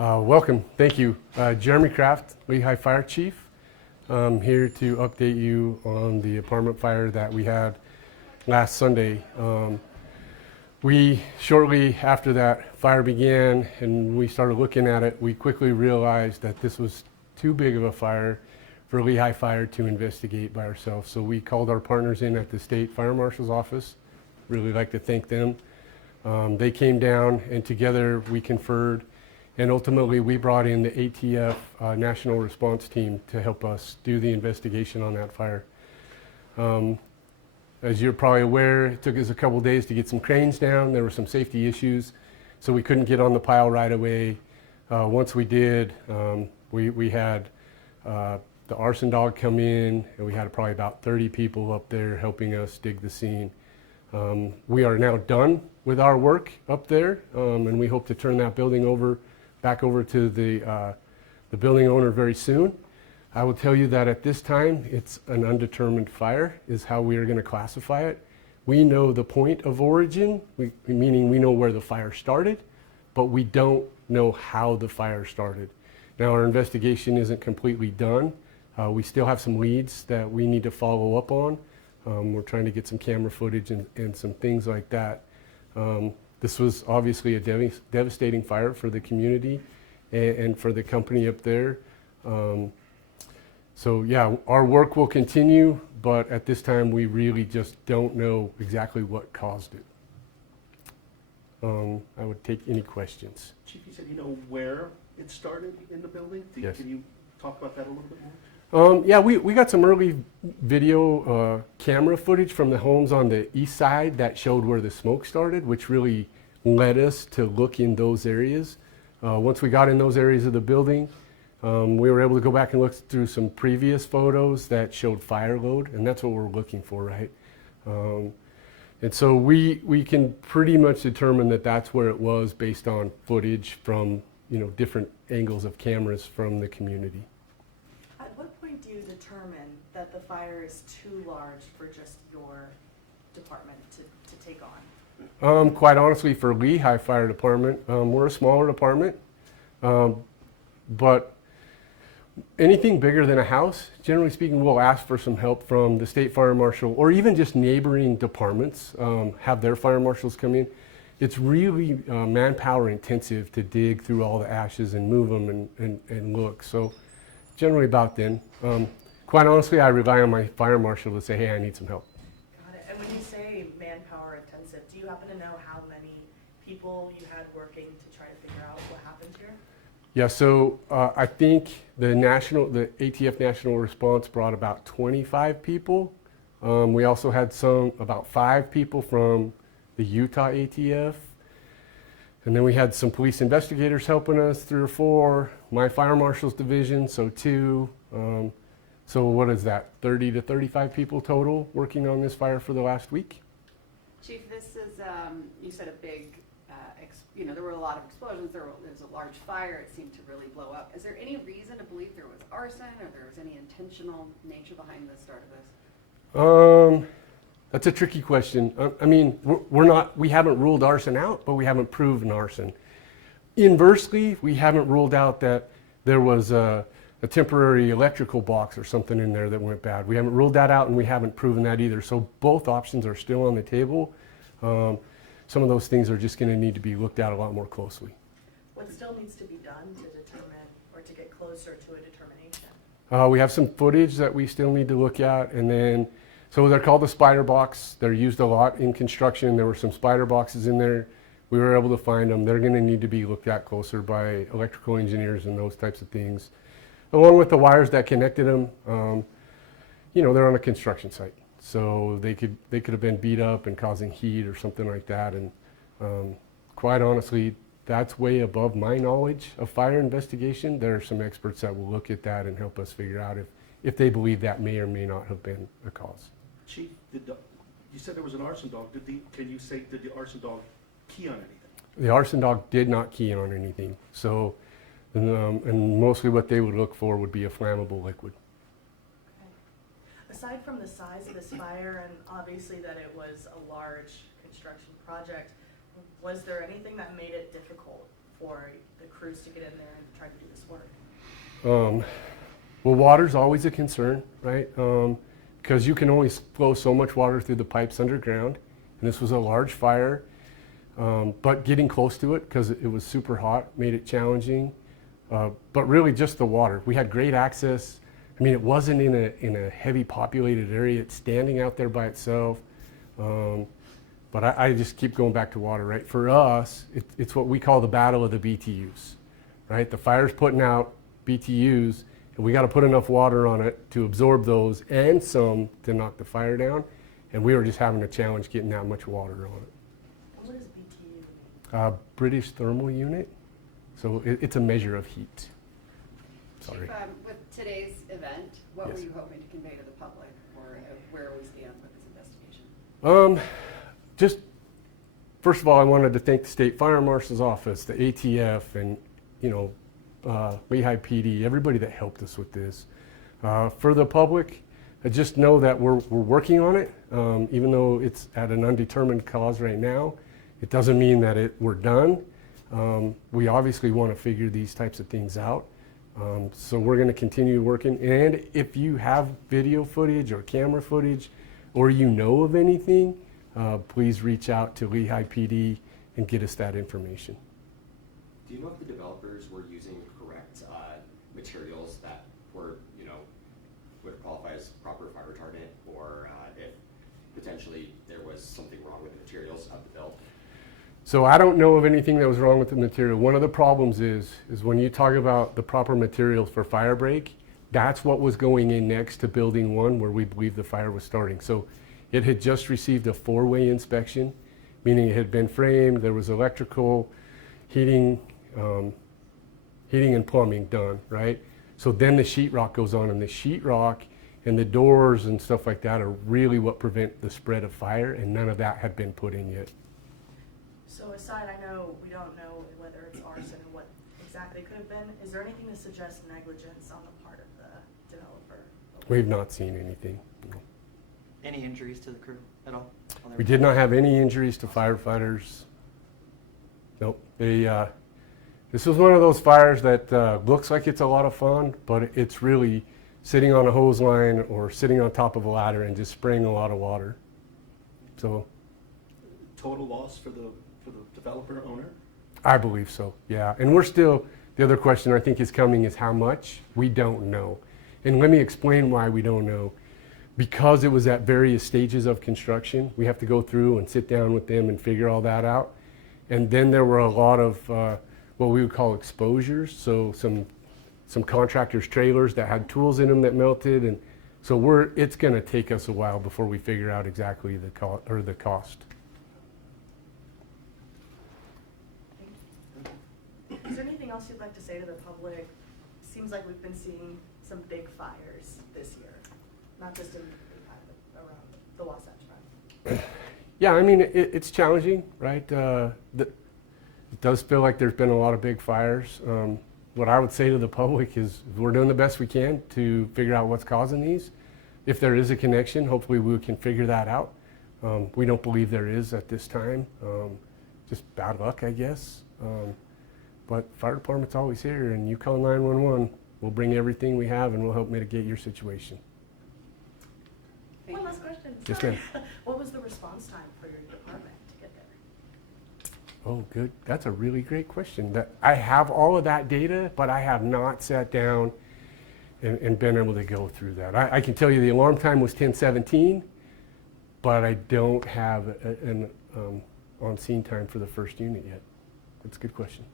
Welcome. Thank you. Jeremy Kraft, Lehi Fire Chief. I'm here to update you on the apartment fire that we had last Sunday. We, shortly after that fire began and we started looking at it, we quickly realized that this was too big of a fire for Lehi Fire to investigate by ourselves. So we called our partners in at the State Fire Marshal's office. Really like to thank them. They came down and together we conferred, and ultimately we brought in the ATF National Response Team to help us do the investigation on that fire. As you're probably aware, it took us a couple days to get some cranes down. There were some safety issues, so we couldn't get on the pile right away. Once we did, we had the arson dog come in, and we had probably about 30 people up there helping us dig the scene. We are now done with our work up there, and we hope to turn that building back over to the building owner very soon. I will tell you that at this time, it's an undetermined fire, is how we are going to classify it. We know the point of origin, meaning we know where the fire started, but we don't know how the fire started. Now, our investigation isn't completely done. We still have some leads that we need to follow up on. We're trying to get some camera footage and some things like that. This was obviously a devastating fire for the community and for the company up there. So yeah, our work will continue, but at this time we really just don't know exactly what caused it. I would take any questions. Chief, you said you know where it started in the building? Yes. Can you talk about that a little bit more? Yeah, we got some early video camera footage from the homes on the east side that showed where the smoke started, which really led us to look in those areas. Once we got in those areas of the building, we were able to go back and look through some previous photos that showed fire load, and that's what we're looking for, right? And so we can pretty much determine that that's where it was based on footage from, different angles of cameras from the community. At what point do you determine that the fire is too large for just your department to take on? Quite honestly, for Lehi Fire Department, we're a smaller department, but anything bigger than a house, generally speaking, we'll ask for some help from the state fire marshal or even just neighboring departments, have their fire marshals come in. It's really manpower intensive to dig through all the ashes and move them and look. So generally about then. Quite honestly, I rely on my fire marshal to say, hey, I need some help. Got it. And when you say manpower intensive, do you happen to know how many people you had working to try to figure out what happened here? Yeah, so I think the ATF National Response brought about 25 people. We also had about 5 people from the Utah ATF. And then we had some police investigators helping us, 3 or 4. My fire marshal's division, so 2. So what is that, 30 to 35 people total working on this fire for the last week? Chief, this is, you said a big, there were a lot of explosions, there was a large fire, it seemed to really blow up. Is there any reason to believe there was arson or there was any intentional nature behind the start of this? That's a tricky question. I mean, we haven't ruled arson out, but we haven't proven arson. Inversely, we haven't ruled out that there was a temporary electrical box or something in there that went bad. We haven't ruled that out and we haven't proven that either. So both options are still on the table. Some of those things are just going to need to be looked at a lot more closely. What still needs to be done to determine or to get closer to a determination? We have some footage that we still need to look at, and then, so they're called the spider box. They're used a lot in construction. There were some spider boxes in there. We were able to find them. They're going to need to be looked at closer by electrical engineers and those types of things. Along with the wires that connected them, they're on a construction site. So they could have been beat up and causing heat or something like that. And quite honestly, that's way above my knowledge of fire investigation. There are some experts that will look at that and help us figure out if they believe that may or may not have been a cause. Chief, you said there was an arson dog. Did the arson dog key on anything? The arson dog did not key on anything. So, and mostly what they would look for would be a flammable liquid. Aside from the size of this fire and obviously that it was a large construction project, was there anything that made it difficult for the crews to get in there and try to do this work? Well, water's always a concern, right? Because you can only flow so much water through the pipes underground. And this was a large fire, but getting close to it, because it was super hot, made it challenging. But really just the water. We had great access. I mean, it wasn't in a heavy populated area. It's standing out there by itself. But I just keep going back to water, right? For us, it's what we call the battle of the BTUs, right? The fire's putting out BTUs, and we got to put enough water on it to absorb those and some to knock the fire down. And we were just having a challenge getting that much water on it. What is BTU? British Thermal Unit. So it's a measure of heat. Sorry. Chief, with today's event, what Yes. were you hoping to convey to the public, or where we stand with this investigation? Just, first of all, I wanted to thank the State Fire Marshal's Office, the ATF, and, Lehi PD, everybody that helped us with this. For the public, just know that we're working on it, even though it's at an undetermined cause right now. It doesn't mean that we're done. We obviously want to figure these types of things out. So we're going to continue working. And if you have video footage or camera footage, or you know of anything, please reach out to Lehi PD and get us that information. Do you know if the developers were using correct materials that were, would qualify as proper fire retardant, or if potentially there was something wrong with the materials of the build? So I don't know of anything that was wrong with the material. One of the problems is when you talk about the proper materials for fire break, that's what was going in next to building 1 where we believe the fire was starting. So it had just received a 4-way inspection, meaning it had been framed, there was electrical, heating and plumbing done, right? So then the sheetrock goes on, and the sheetrock and the doors and stuff like that are really what prevent the spread of fire, and none of that had been put in yet. So aside, I know we don't know whether it's arson and what exactly it could have been. Is there anything to suggest negligence on the part of the developer? We've not seen anything. No. Any injuries to the crew at all? on their We did not have any injuries to firefighters. Nope. This was one of those fires that looks like it's a lot of fun, but it's really sitting on a hose line or sitting on top of a ladder and just spraying a lot of water. So Total loss for the developer owner? I believe so, yeah. And we're still, the other question I think is coming is how much? We don't know. And let me explain why we don't know. Because it was at various stages of construction, we have to go through and sit down with them and figure all that out. And then there were a lot of what we would call exposures, so some contractors' trailers that had tools in them that melted, and so it's going to take us a while before we figure out exactly the cost. Is there anything else you'd like to say to the public? Seems like we've been seeing some big fires this year, not just in around the Wasatch Front. Yeah, I mean, it's challenging, right? It does feel like there's been a lot of big fires. What I would say to the public is we're doing the best we can to figure out what's causing these. If there is a connection, hopefully we can figure that out. We don't believe there is at this time. Just bad luck, I guess. But fire department's always here, and you call 911. We'll bring everything we have, and we'll help mitigate your situation. Thank One you. last question. Yes, Sorry. ma'am. What was the response time for your department to get there? Oh, good. That's a really great question. I have all of that data, but I have not sat down and been able to go through that. I can tell you the alarm time was 10:17, but I don't have an on-scene time for the first unit yet. That's a good question.